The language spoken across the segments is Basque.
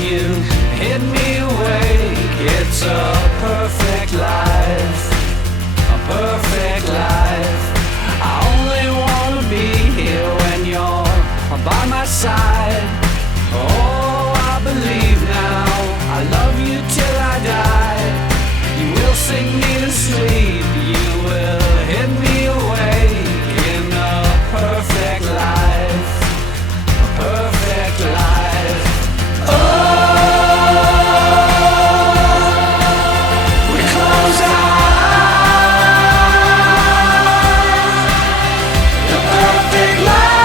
you hit me awake. It's a perfect life, a perfect life. I only wanna be here when you're by my side. Oh, I believe now, I love you till I die. You will sing me to sleep, you will hit me awake. In a perfect life, a perfect life. Oh, we close our eyes. The perfect life,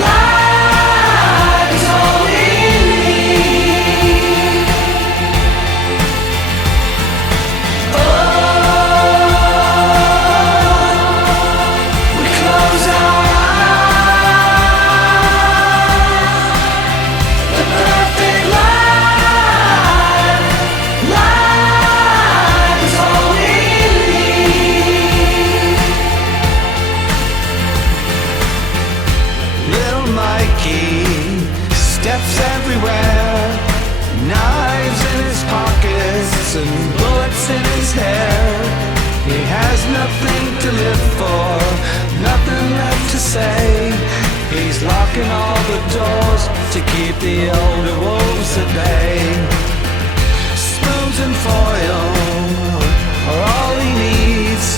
life is all we need. Oh, we close our eyes. The perfect life, life is all we need. Little Mikey steps everywhere, knives in his pockets and bullets in his hair. He has nothing to live for, nothing left to say. He's locking all the doors to keep the older wolves at bay. Spoons and foil are all he needs.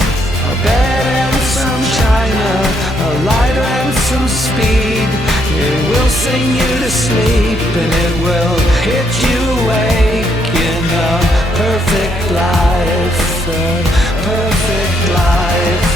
A bed and some china, a lighter and some speed. It will sing you to sleep and it will hit you awake. In a perfect life, a perfect life.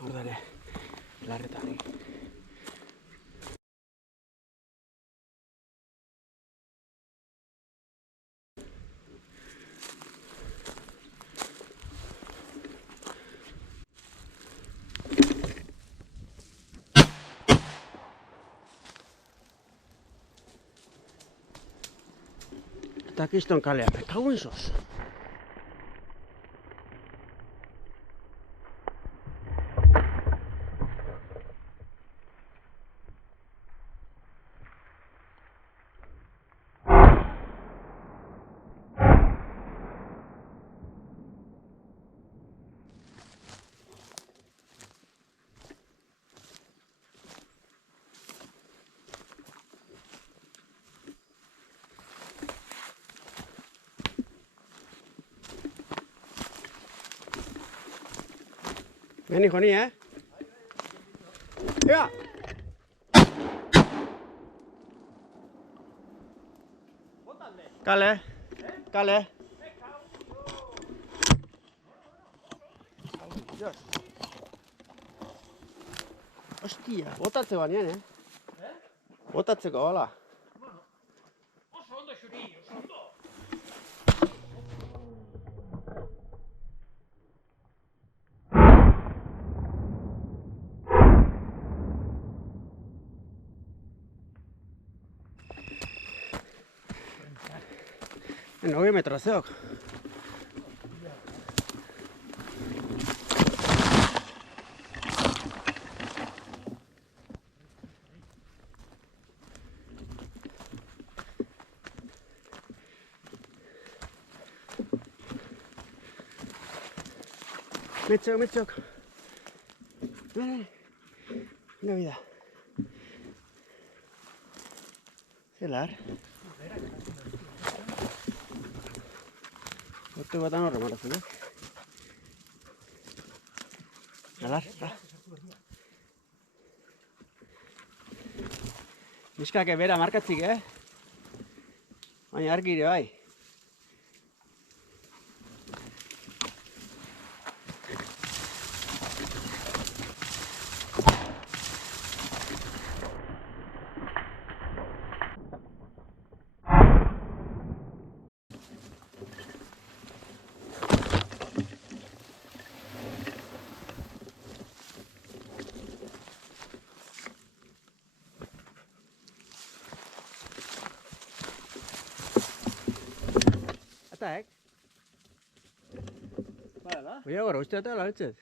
Guardale, la retagui. Tää kiston kalja, me kauan sos. Meni joni, Ea! Kale. Kale. Ostia, botatzeko banean, Botatzeko, hola. Oso ondo xuri, oso ondo. En 9 metro zeok. Metxok. Una vida. Zelar. Ote batan horre maratzen, Alar, Niskak bera markatzik, Baina argire bai. Ataek? Bada, Oia gara, uste eta labetzet.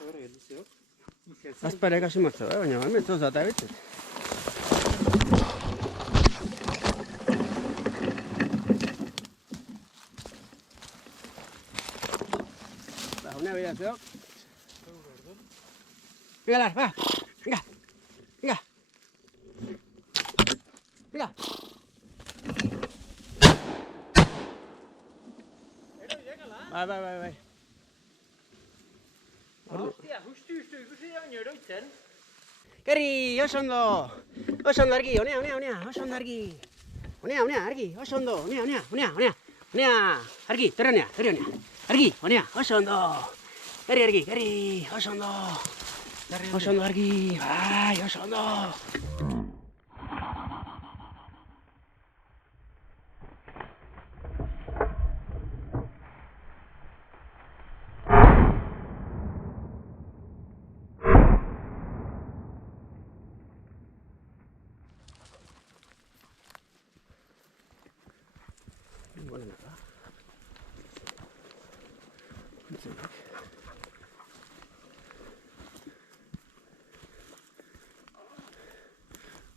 Horre gelditzeo. Azpare kasi martzo, baina hemen zoz eta betzet. Unea bida zeok. Venga, Lar, va. Venga. Bai. Hostia, justu ikusi da baino eroitzen. Kerri, oso ondo argi, honea, oso ondo argi. Honea, argi, oso ondo, honea, argi, torre honea, argi, honea, oso ondo. Kerri, oso ondo. Oso ondo argi, bai, oso ondo.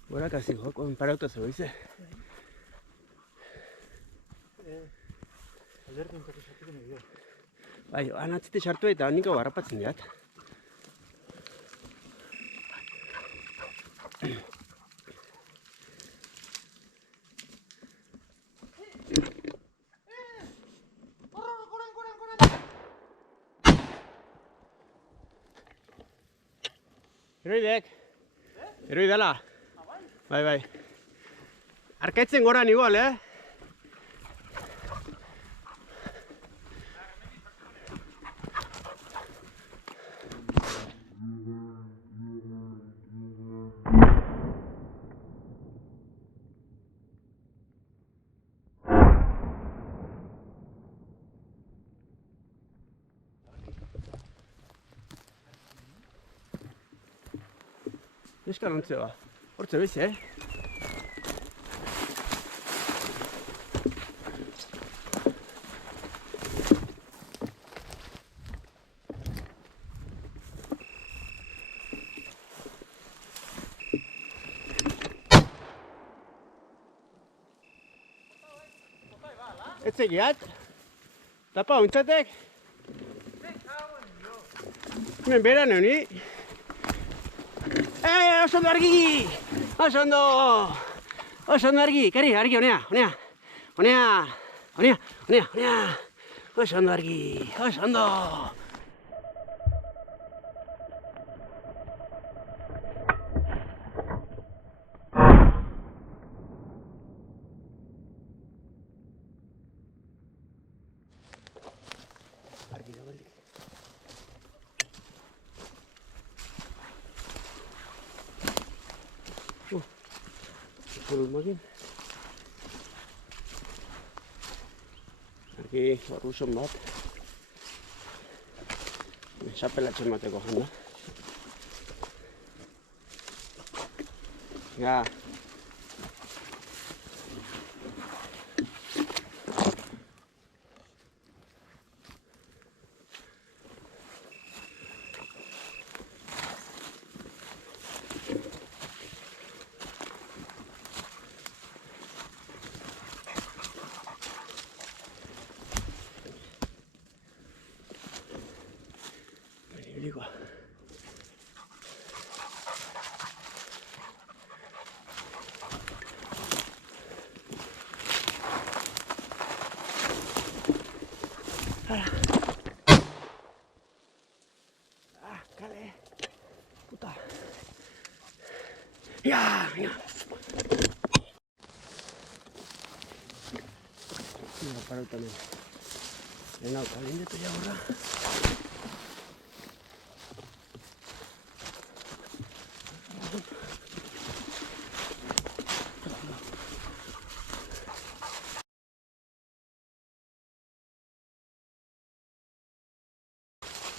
Gora kasi jokoen parauta zegoize. Alderdi unkatu sartuko nahi dio. Bai, anatzite sartu eta niko barrapatzen diat. Heroi dela. Bai. Arkaitzen goran igual, Neska lontzea, hortze beze, Etzegiat, tapa untzatek, hemen beran honi. Oso ondo argi! Oso ondo argi! Kari, argi, honea! 어서 온다 아르기 어서 온다. Full magin. Aquí ruso mat. 샤펠라처럼 맞고 한다. 야. 이리고 가래 puta ya mira para también en la caliente ya ahora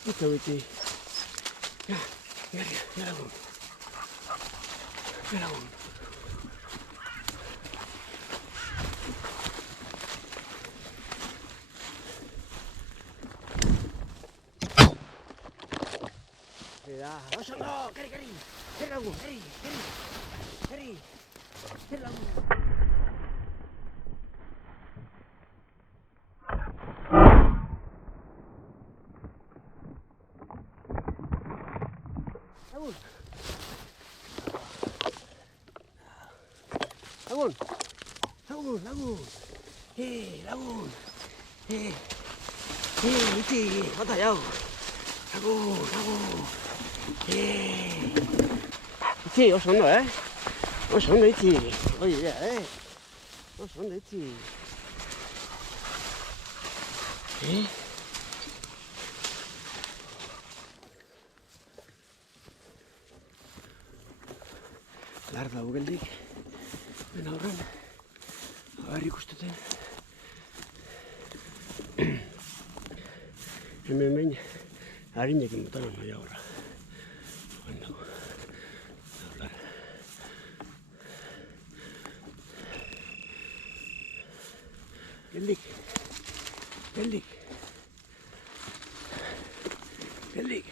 Ito Mira. 어서로 가리 데라고 가리 데라고 라군 있지 왔다 야우 라군 있지 어서 온다 있지 어디 어서 온다 있지 larva ugeldik ben aurren abar ikusteten hemen behin harinekin botanan nahi aurra geldik geldik geldik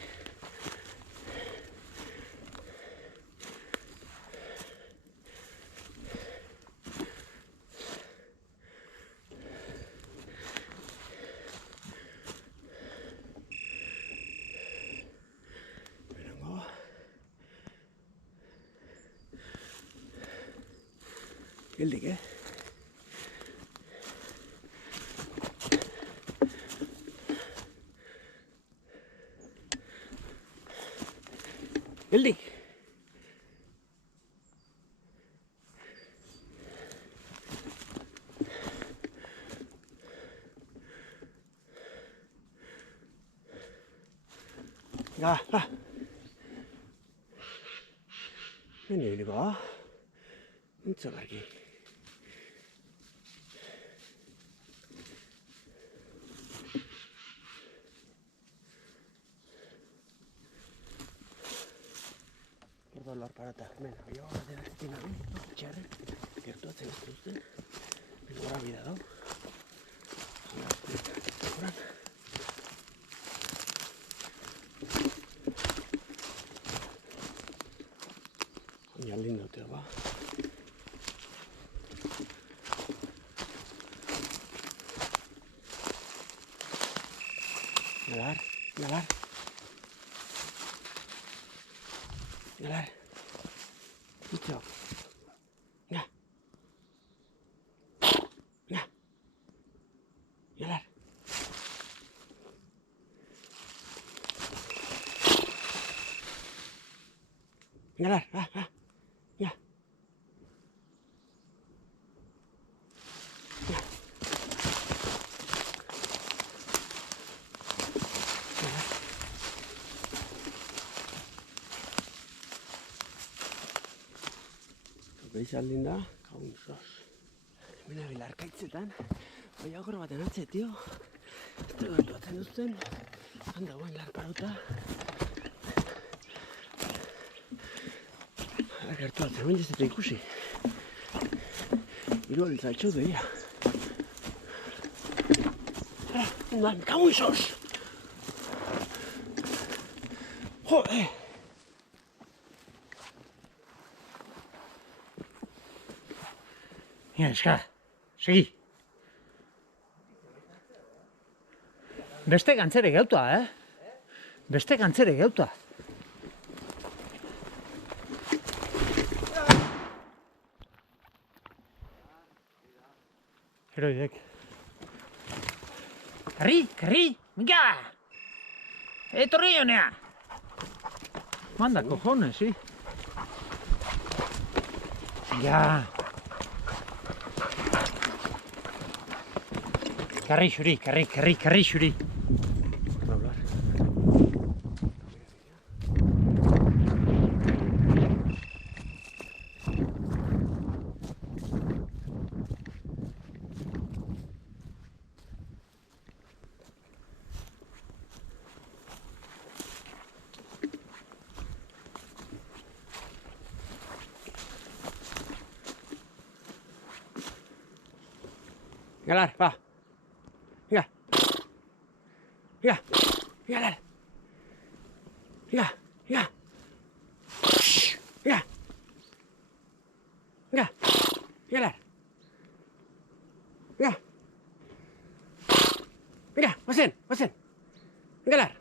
가 ini 이리 가 진짜 가기 dolor para darme yo de la esquina cherry que tú haces usted me lo ha olvidado ya lindo te va Yalar Good job. Nga. Yalar. Galar, va. Ya. Behiz aldin da, kaun sos. Hemen abila arkaitzetan, baina agor baten atze, tio. Ez da gertuatzen duzten, handa guen larparauta. Hala gertuatzen, hemen ez dut ikusi. Hiru abiltza altxau duia. Hala, ondan, kaun sos! Jode! Ja, eska, segi. Beste gantzere geuta, Beste gantzere geuta. Heroidek. Karri, mira! Etorri honea! Manda, cojones, sí. Ya. Karri xuri. Hablar. Galar, va. Venga. Galar. Venga. Galar. Venga, pasen. Galar.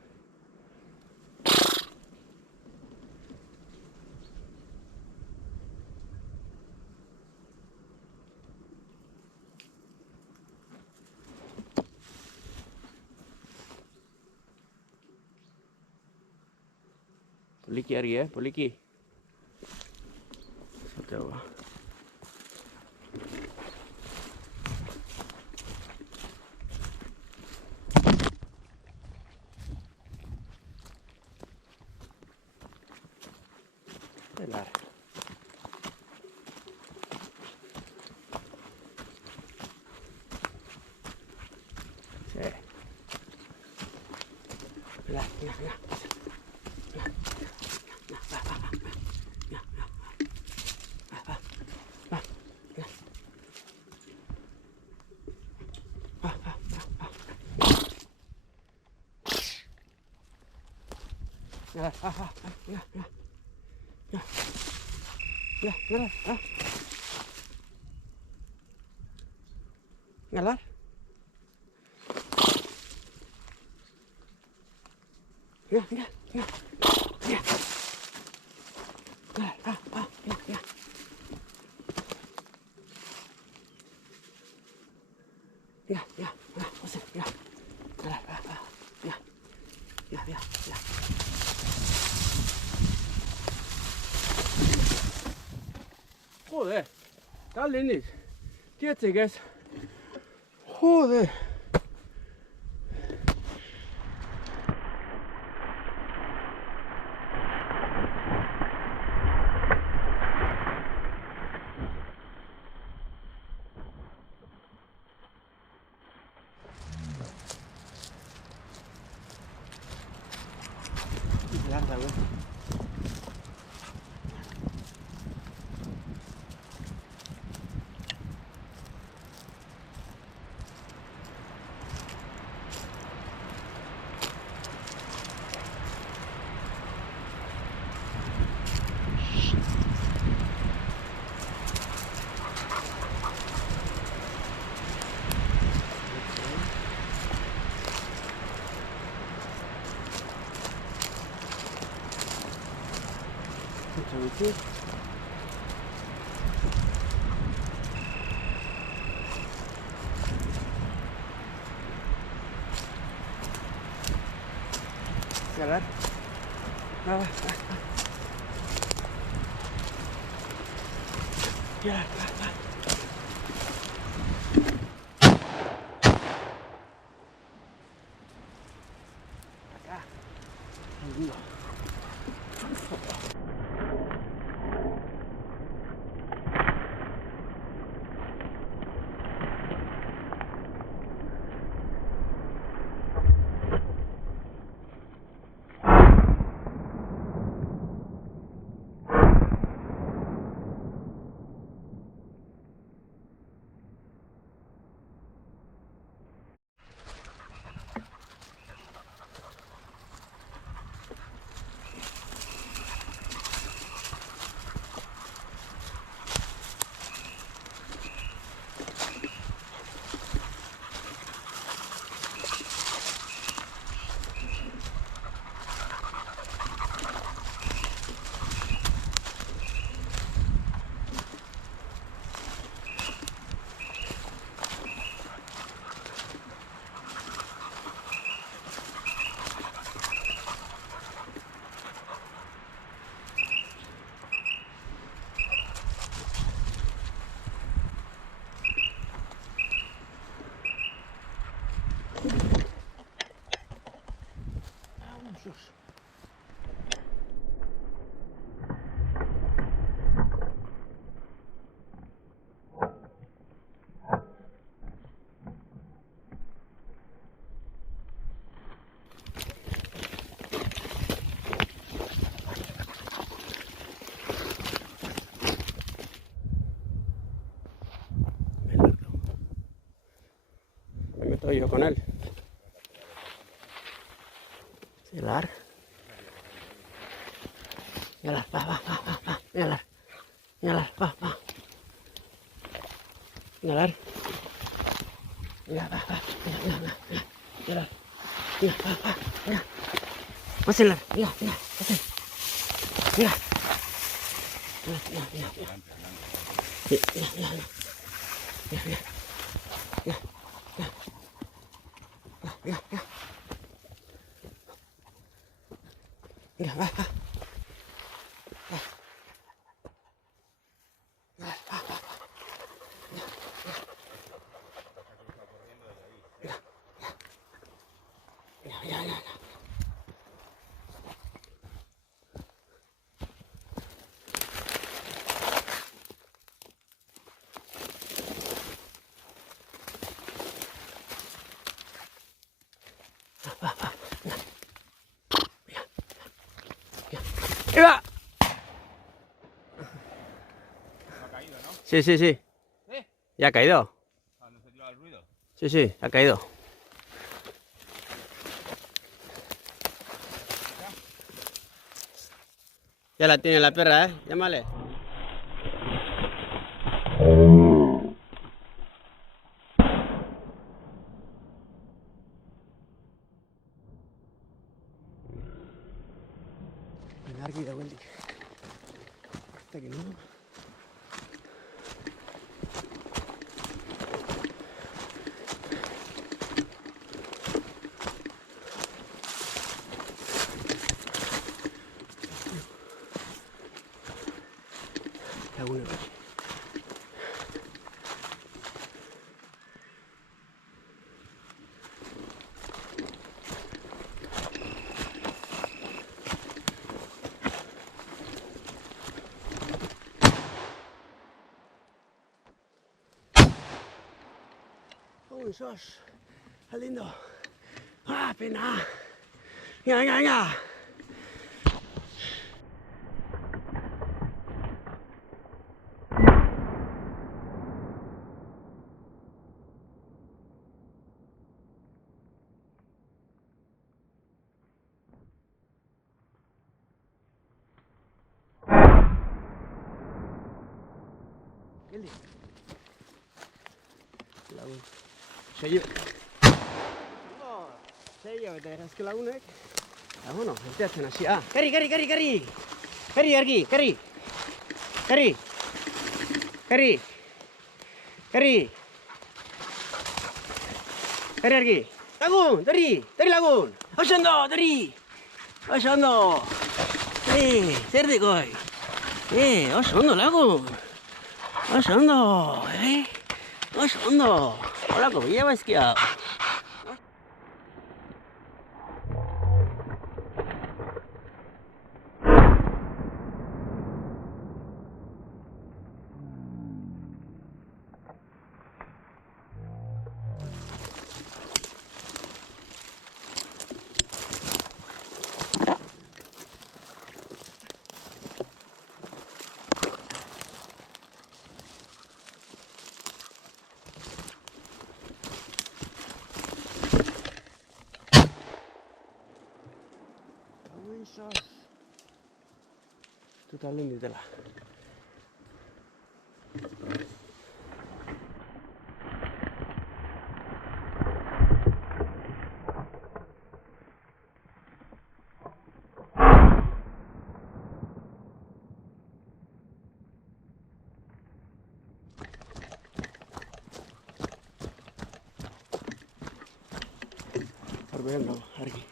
Poliki argi, poliki. Zateo ba. Galar. Sí. Galar. Galar. Joder, tal iniz. Tietzik ez. Joder. Larda, güey. Bitti. Galar. Va. Me meto yo con él. Mírala. Mírala, va. Mírala. Mírala, va. Mírala. Mira, va. Mírala. Mira, va. Mira. Más en la. Mira. Mira. Mira, va. Ya. ¡Ahí va! Ha caído, ¿no? Sí. ¿Eh? Ya ha caído. ¿No se tira el ruido? Sí, ha caído. Ya la tiene la perra, ¿eh? Llámale. Argi da vuelta. Hasta que no. Laguna. Uy, sos. Qué lindo. Ah, pena. Ya. Geldi. Lagun. Seio. Seio eta erazke lagunek. Bueno, enteatzen hasi. Karri. Karri argi. Karri argi. Lagun, dari lagun. Oso ondo. Zer dikoi. Oso ondo lagun. oso ondo, oso ondo, holako bila bazkia. Itu talent ditela. Arbean dago, argi.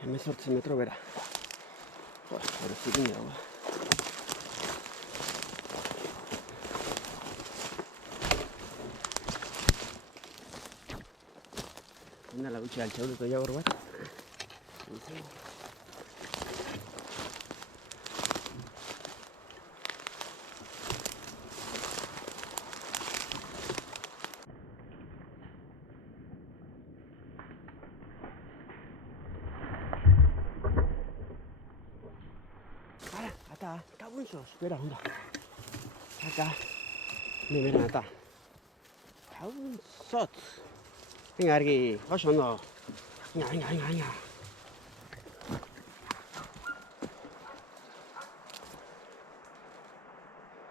Hemen 8 metro bera. Hora zikin dago. Hena gutxi altxauruko jagor bat. Ata, kabun sos, bera onda. Ata, nemena ata. Kabun sot. Venga, argi, oso ondo. Venga.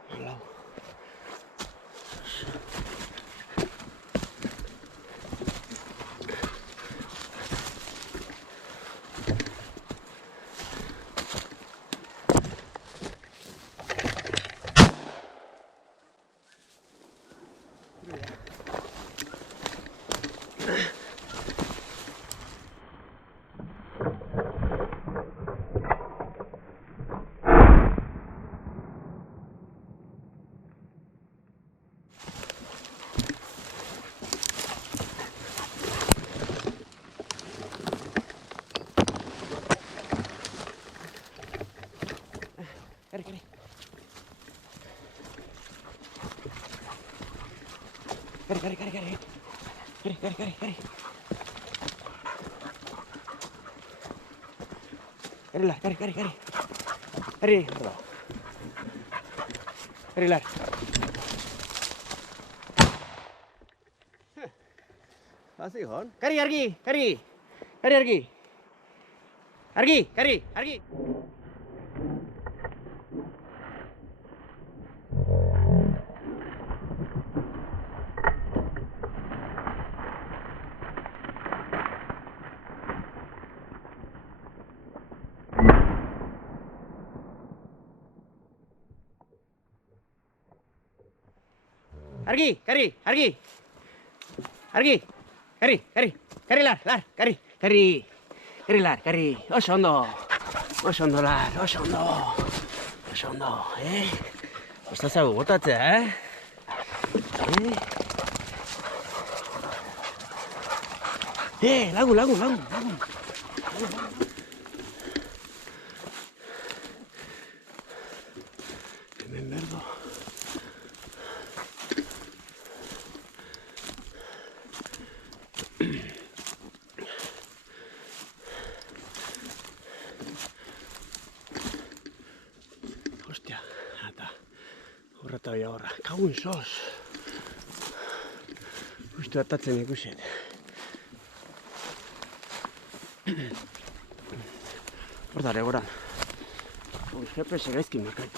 Malau. Kari. Kari, lar. Así, hon. Kari, argi. Argi. Kari, oso ondo, lar, oso ondo, Ostazagu botatzea, lagun. Hemen berdo. Hostia, ata. Horreta hori ahorra. Kagun sos. Justu atatzen ikuset. Hortare gora. GPS gaizki markait.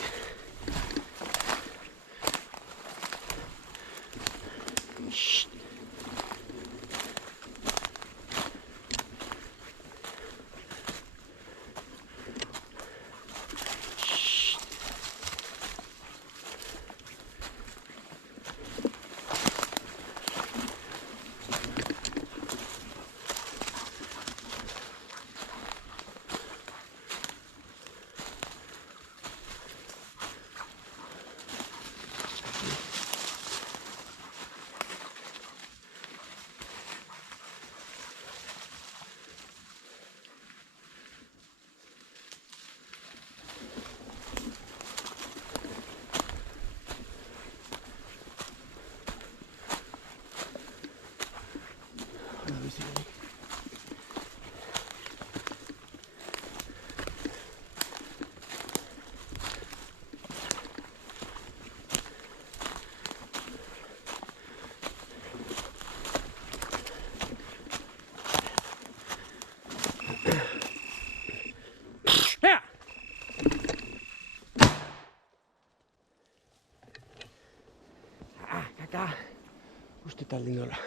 Está lindo la.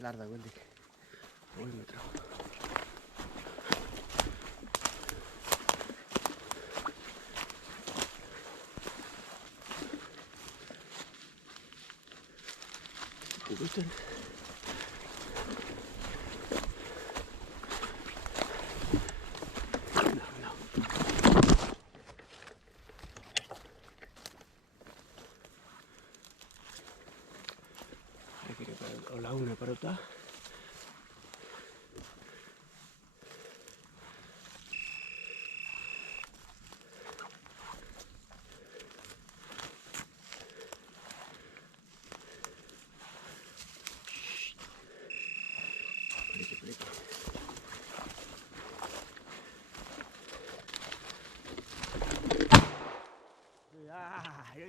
Larda, gueldik. Hoi metro. Ikusten. Hola, una parota.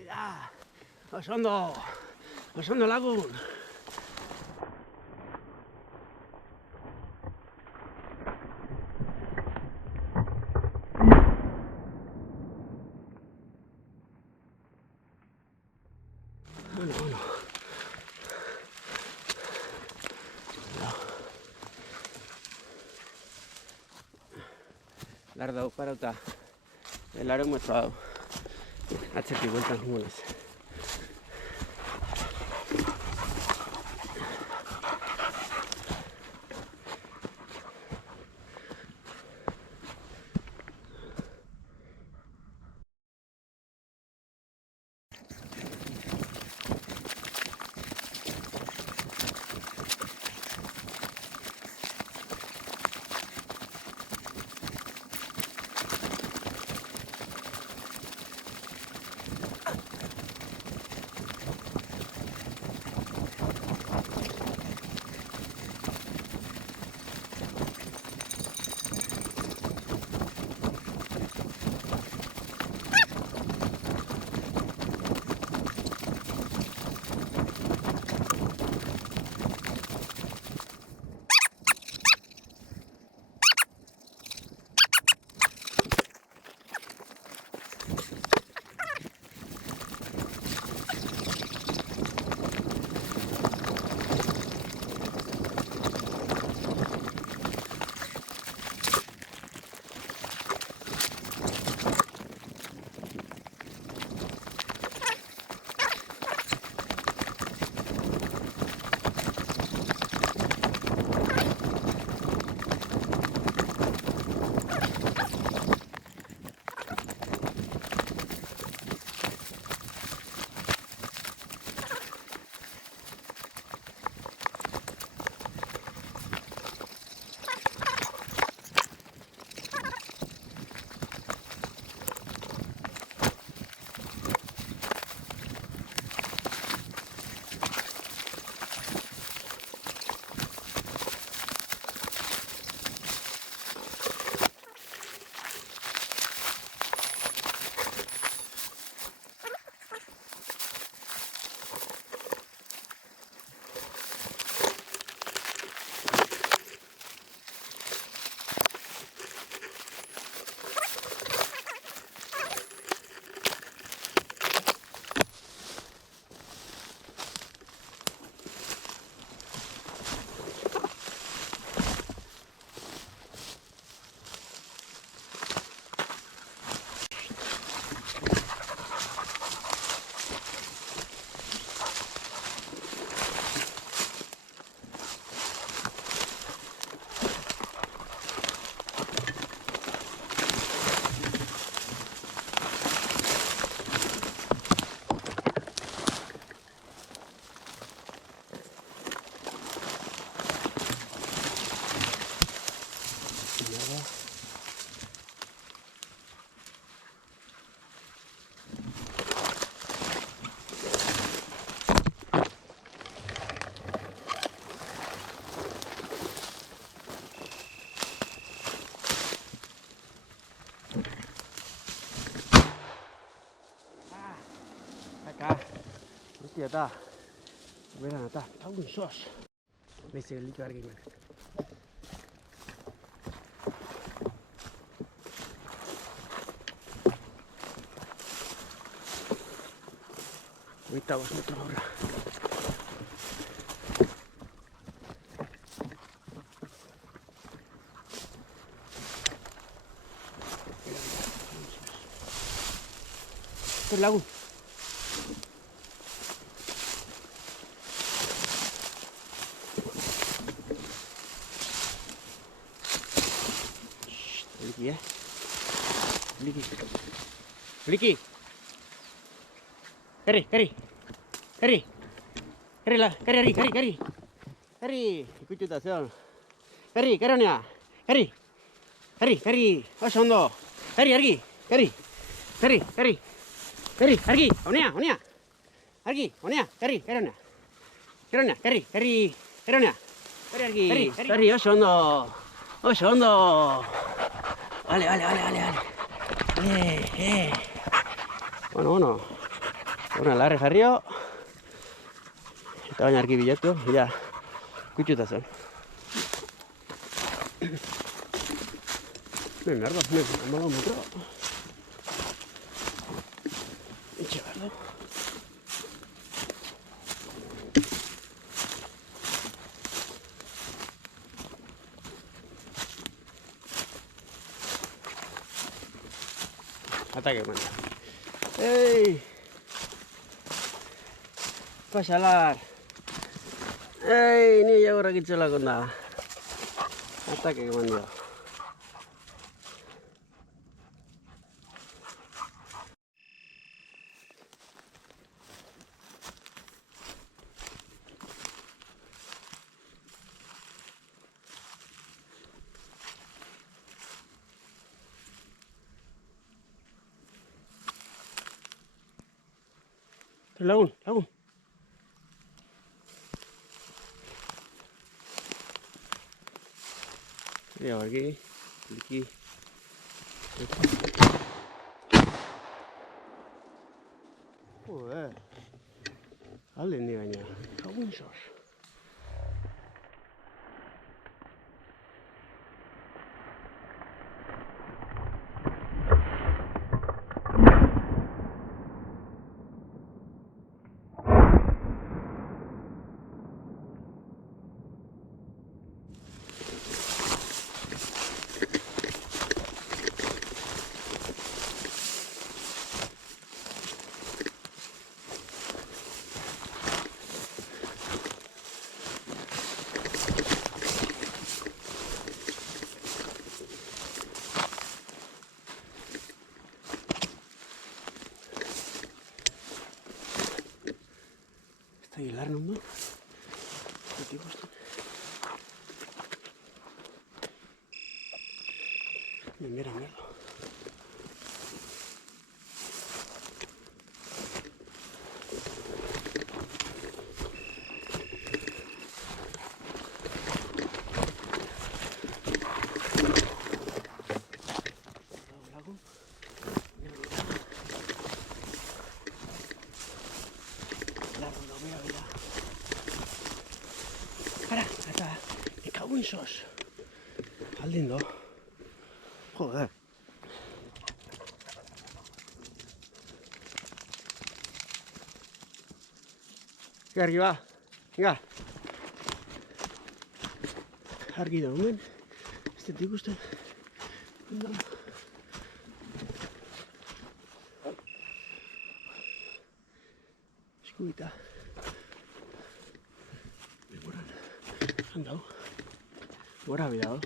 Ya. Osondo lagun. Bueno. Larda hau parauta. Elaren metroa hau. Atzetik bueltan jungo naiz. eta beran eta lagun zoaz. Beste gelditu argi men. Hogeita bost metro aurra. Zer lagun. Liki, Liki. Liki. Kari. Ikututa zeon. Kari honea. Kari. Oso ondo. Kari, argi. Honea. Argi, honea. Kari honea. Kari, oso ondo. Vale. Bueno. Una larre jarrio. Eta baina argi bilatu, ja. Kutxuta zen. Merda, amalau metro. Itxe berdo. Ataque, man. Ei! Pasalar. Ei, ni jagurrak itzelako da. Ataque, man dio. Lagun. Ya, lagi. Alde ni baina. Lagun sos. Hilar ondo. Ikusten. Mira. Para, eta ikauen sos. Aldin do. Joder. Argi ba. Venga. Argi da, hemen. Ez dut ikusten. Eskubita. Andau. Gora bidao.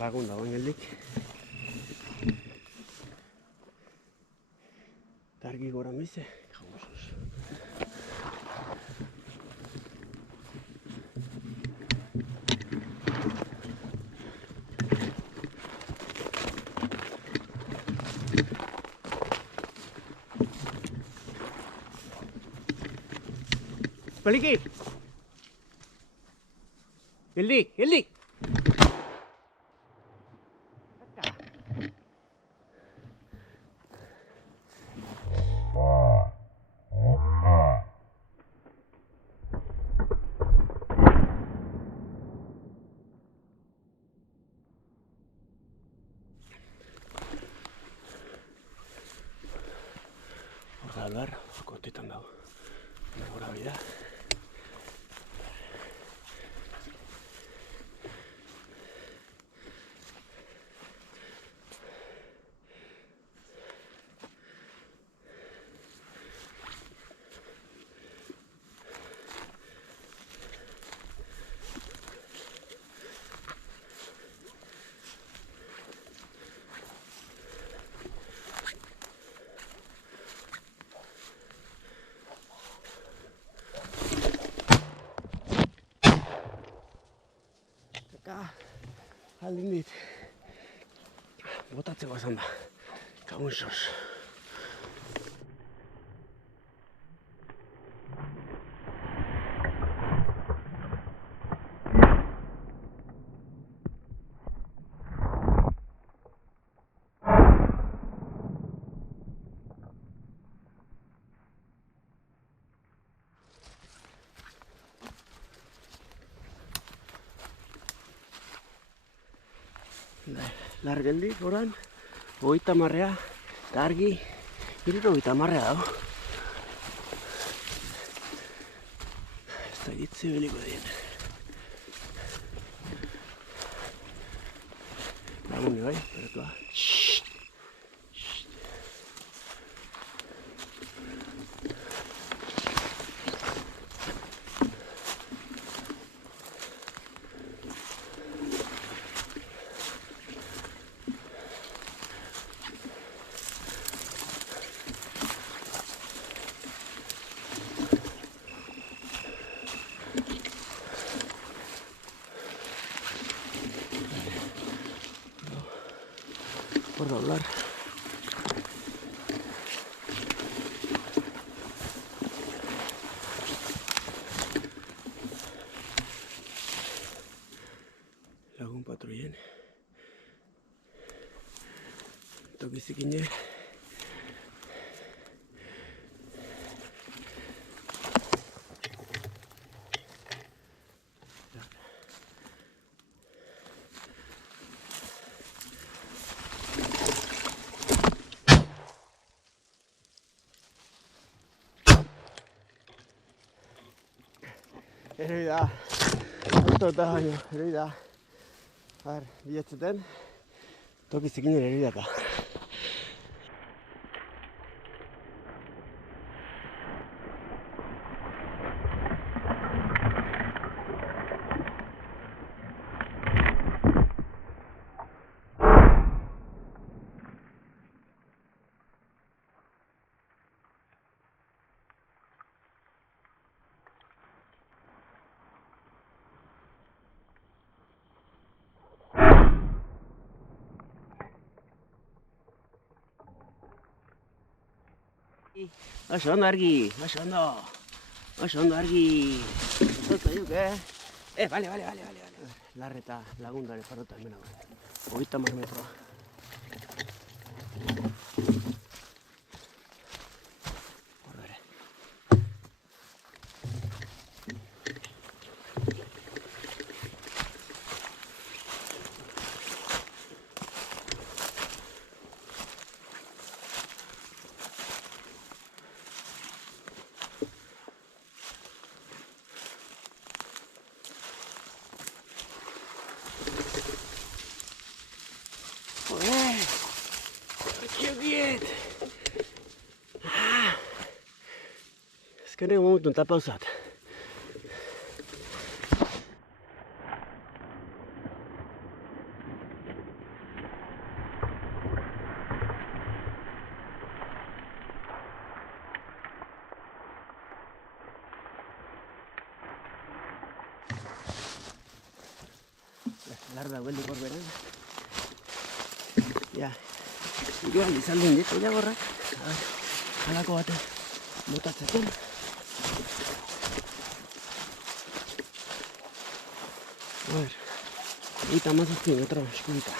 Lagun dagoen geldik. Targi gora mize. Jamosos. Peliki. Geldik. Olar, kontetan dago. Gora bida. Aldin dit. Botatzeko esan da. Kagun sos. Lar geldik oran, 30 eta argi 70 dago. Ez da ditze beliko dien. Lagune bai, peretua. Por doblar. Lagun patrullen. Tokizikine. Eroi da, auto eta baino, eroi da. Bilatzeten, tokizikinen eroi da eta. Oso ondo argi, oso ondo argi. Zoto juke. Bale. Larreta lagundare farota hemen hau. 30 metroa. Horre. Azkenean momentu eta pausat. Larda hueldik hor beren. Ja, igual izan duen ditu jagorrak. Halako baten botatzeten. A ver, ahorita más aquí, otra escuita.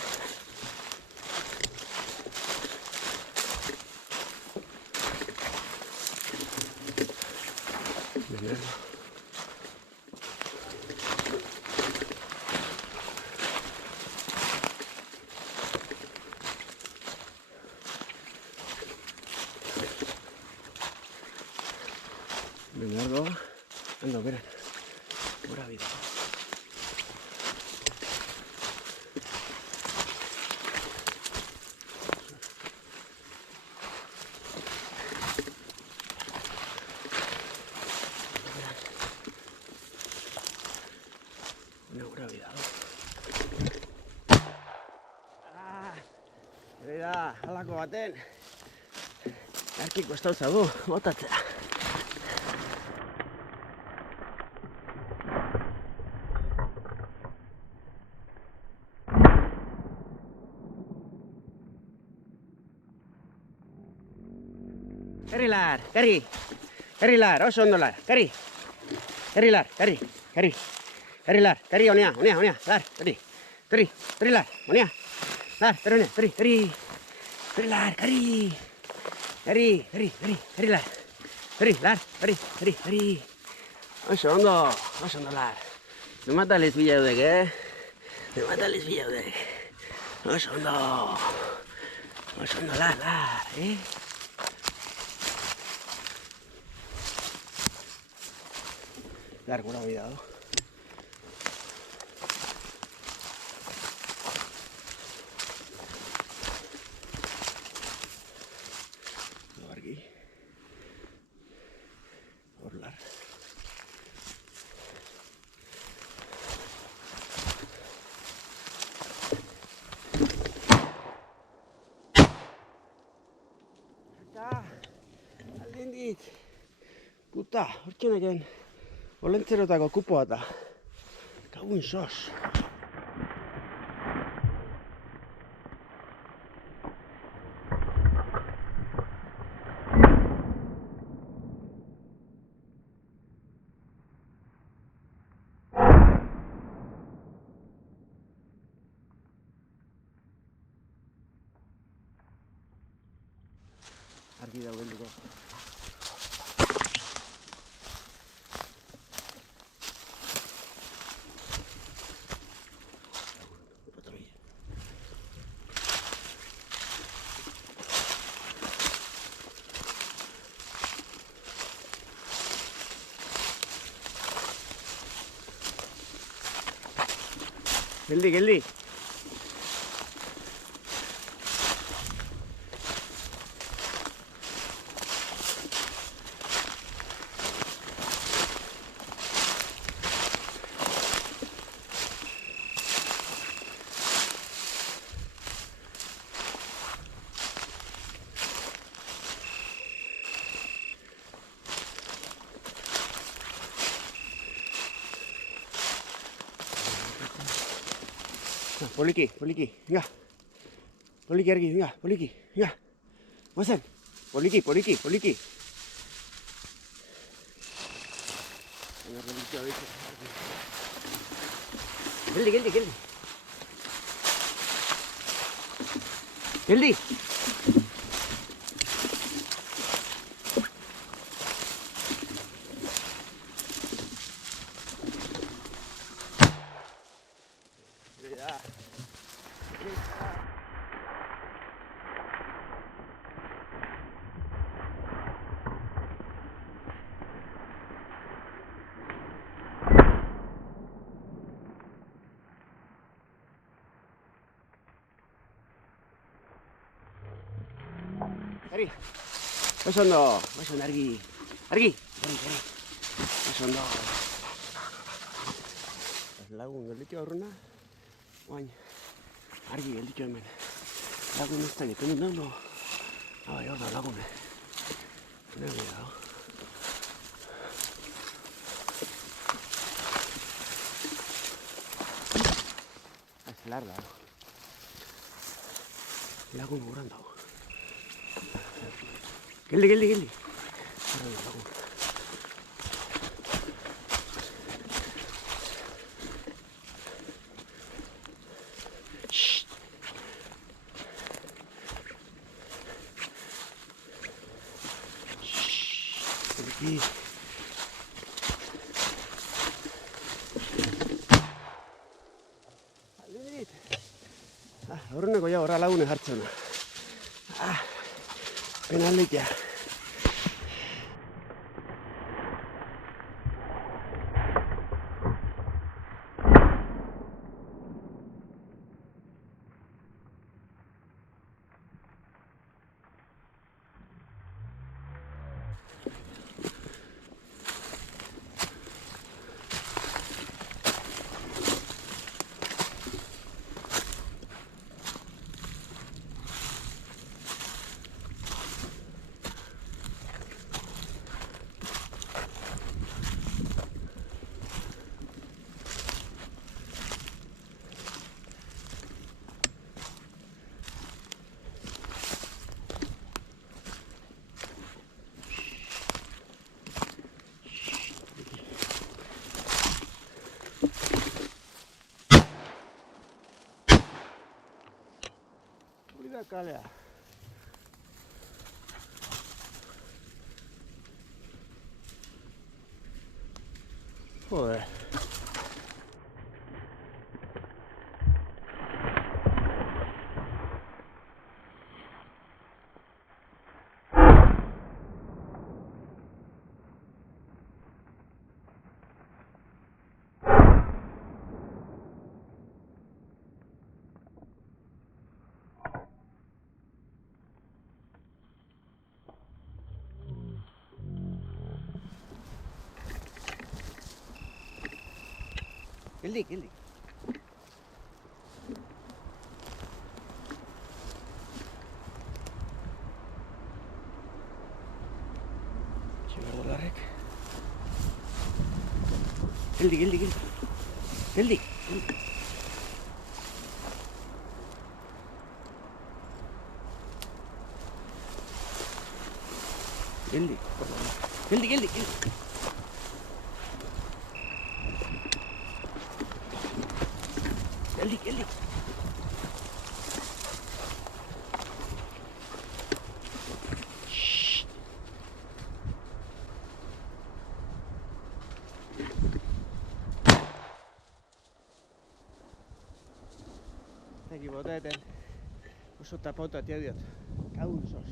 beran. Gora bida. Gora bida. Hori da, halako baten. Arkik kostauzagu, botatzea. Herrilar, Kari. Herrilar, oso ondo lar, Kari. Herrilar, Kari, Kari. Herrilar, Kari, honea, lar, Kari. Herrilar, honea. Lar, honea, Kari. Herrilar, Kari. Kari, herrilar. Herrilar, Kari. Oso ondo lar. Numata les bilaudek, Numata les bilaudek. Oso ondo lar, Lar, gora bida, Argi. Hor lar. Eta, aldin dit. Puta, hortxeneken olentzerotako kupoa eta kagun sos. Argi dago helduko. Geldi. Poliki, venga. Poliki argi, venga, venga. Guazen, poliki. Geldi. Geldi. Kari, oso ondo, argi. Oso ondo. Lagun gelditu aurrena, oain, argi gelditu hemen. Lagun ez da egiten dut, no? Bai, hor da lagune. Nire dago. Ez lar dago. Lagun guran dago. Geldi. Shhh. Geldi. Horreneko ja horra lagune jartzen. Penalitea. Hori da kalea. Joder. Geldik. Txiberdolarrek. Geldik. Geldik. Geldik. Şşşt. Eki bota eten oso tapauta atia diot. Kaun sos.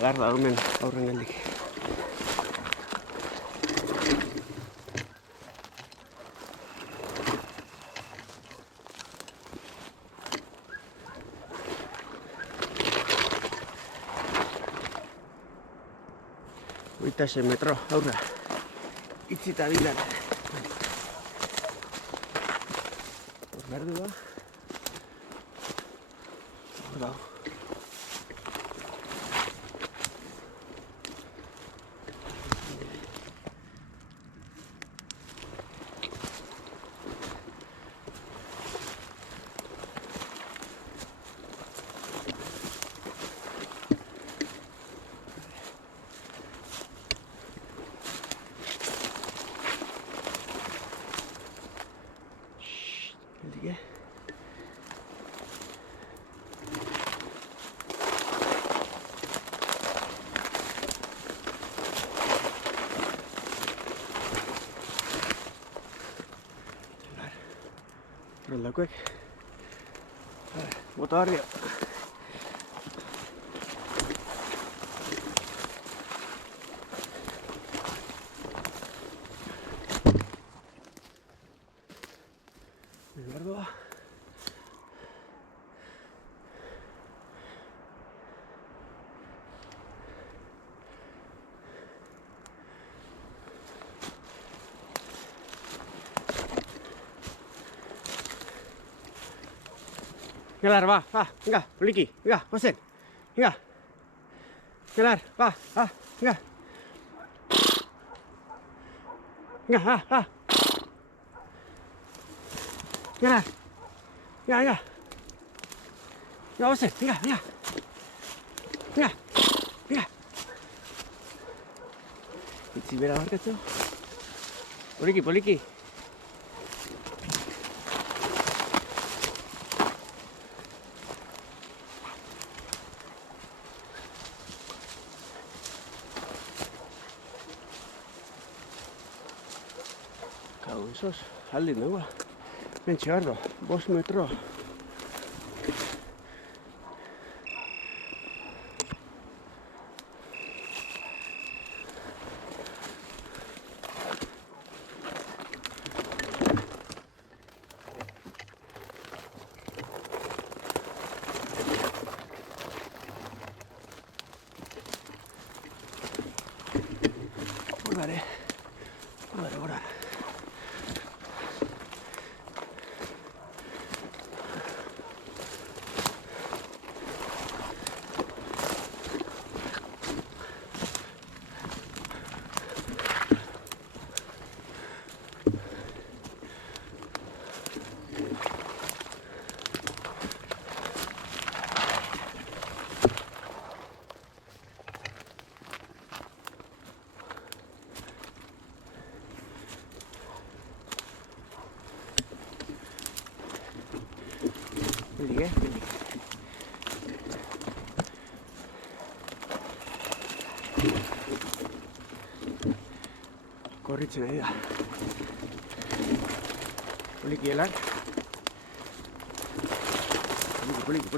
Agar da aurren geldik. Hogeita 6 metro aurra. Itzita bilan. Hor berdu da. Hor dago. Geldik. Relakuek. Bota arriba. Berdoa. Gelar, va, venga, poliki, venga, gozen, venga. Gelar, va, venga. Venga, va. Gelar, venga. Venga, gozen, venga. Itzi bera barkatzu. Poliki. Esos, aldin dugu. Mentxe gardo, 5 metro. Bora. Hemendik, hemendik. Korritzen ari da. Poliki helak. Poliki.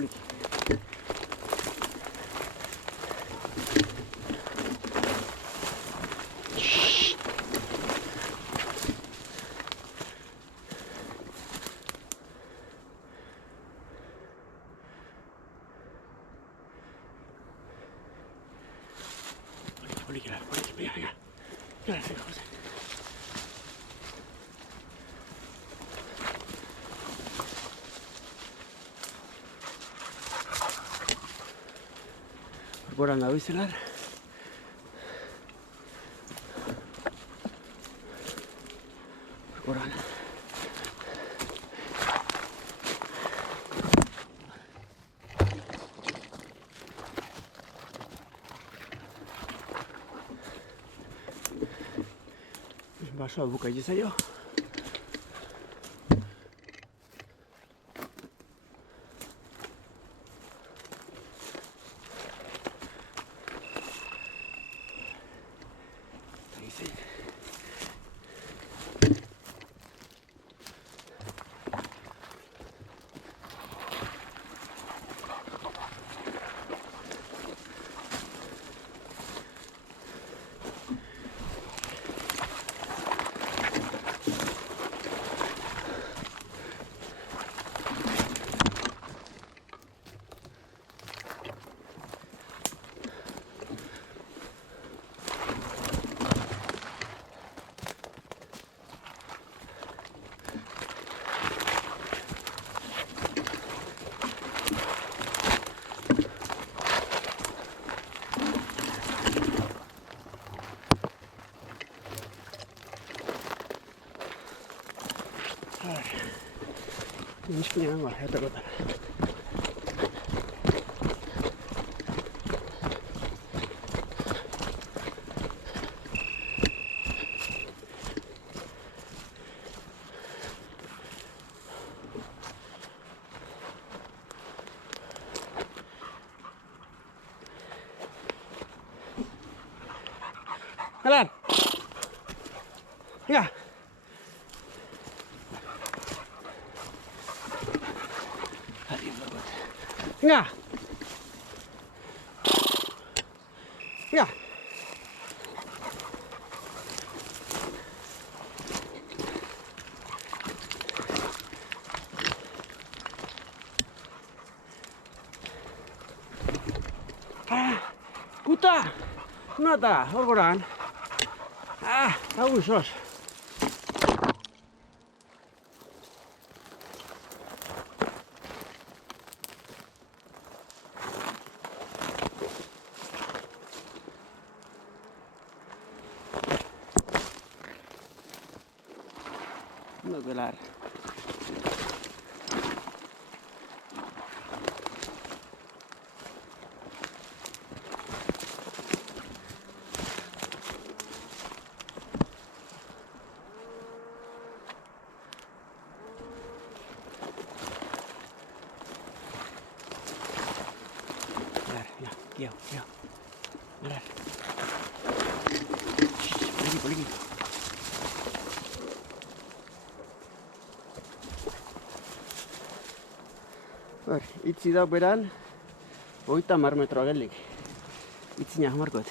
Poliki, venga. Gracias, José. Corporan da bizelar. Corporan. Basoa buka zaio. Miskina var, heta kadar. Jalan. Ya. Venga. Venga. Puta! Nada, orgoran. Agusos. No pelar. Kêu. Đây. Poliki. Itzi da beran, 30 metro geldik. Itzina markot.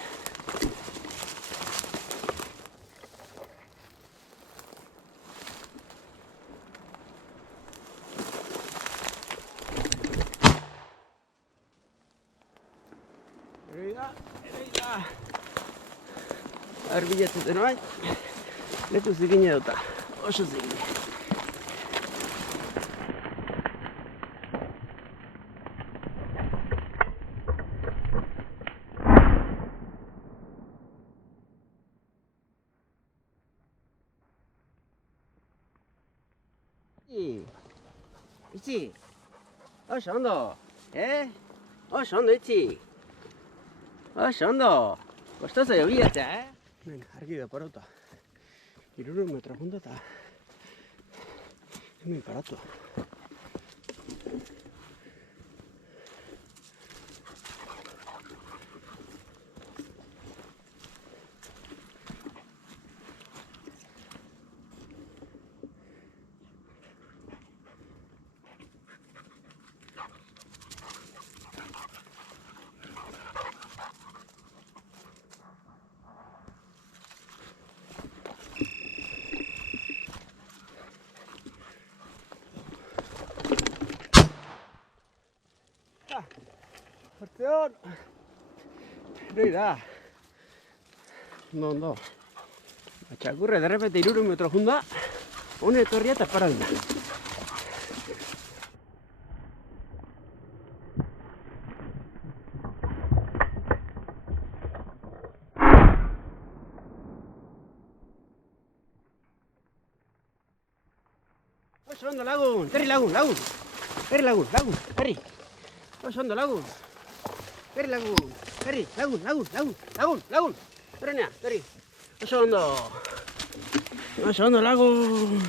Ereida. Arbilatzen bai. Letu zigine dota. Oso zigine. Itzi. Oso ondo. Oso ondo itzi. Oso ondo. Kosta zaio bilatzea, Hemen, argi da parauta. 300 metro junta eta hemen paratu. Atención. Mira. No. Txakurre, de repente 3 metro junda. Hone etorria eta paradina. Oso ondo lagun, herri lagun. Herri lagun, herri. Oso ondo lagun. Herri lagun, herri, lagun. Herrenea, herri. Oso ondo lagun.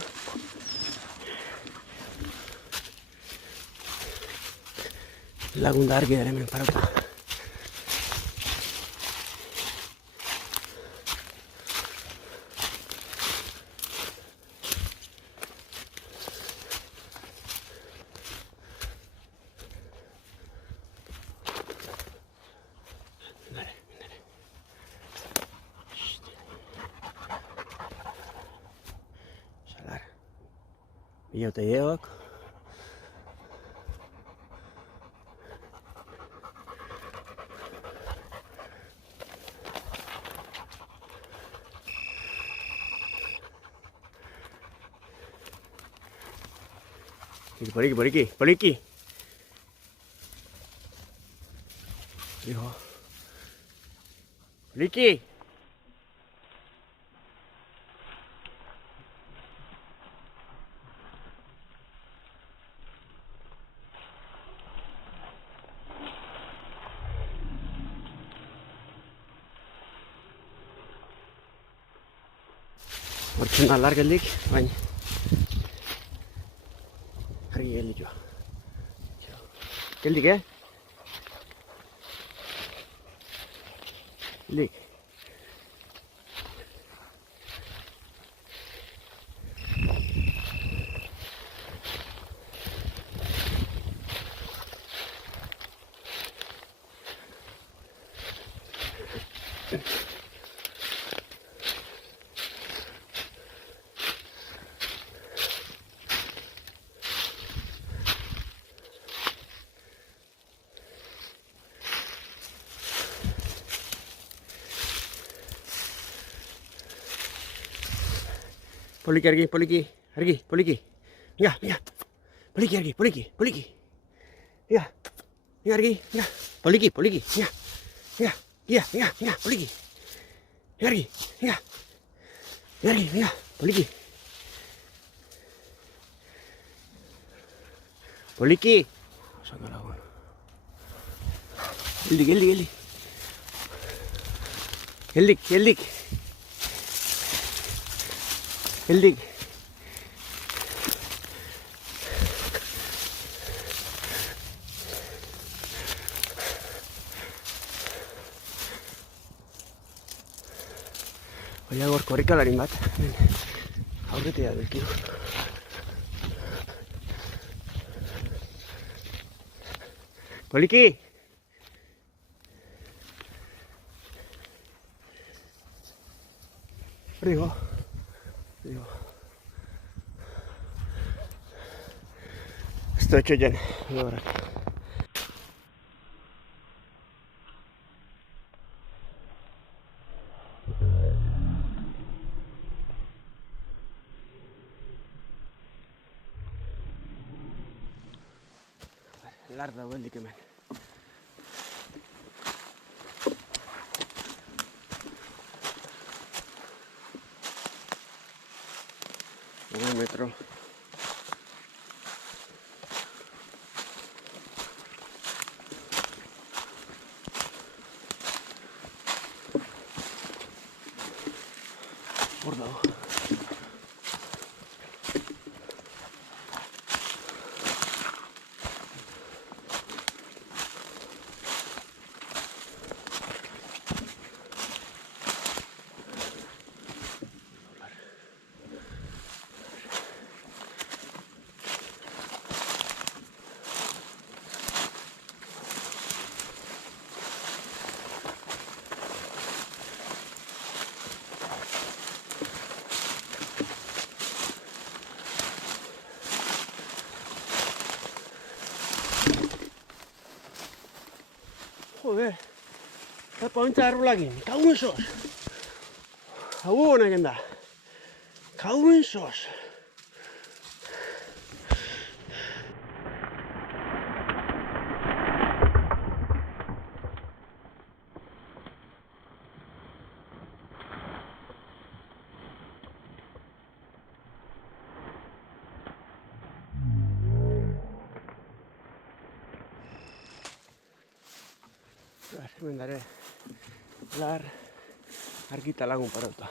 Lagun da argi hemen parauta. Bideoak. Poliki. Hijo. Poliki. Hortzen da largeldik, baina argi geldik joa. Geldik, Geldik. Poliki, argi. Mira. Poliki. Mira, argi, mira. Poliki, mira. Poliki. Argi, mira. Poliki. Poliki. Oso ondo lagun. Geldik. Geldik. Oia gor korrikalarin bat. Aurretea delkiru. Poliki! Arriba. Esto hecho ya. Ahora. Larda geldik hemen. Metro. Hor dago. 왜? 번짜루 lagi. Kaun sos. Awu na ganda. Kaun sos. Sebenarnya lar argita lagun parauta.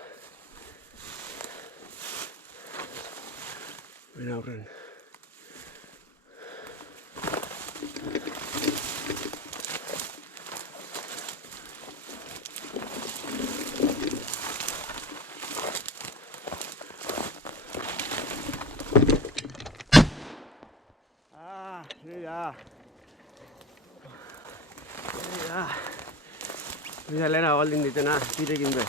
Mira horren. Ya. Ya lena holding dito na, titigin ba?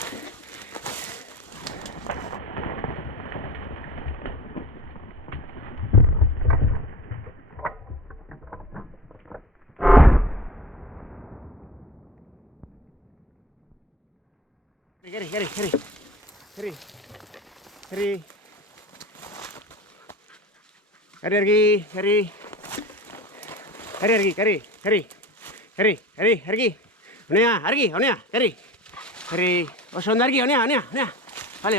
Kari. Onea, kari. Oso ondargi, onea. Vale.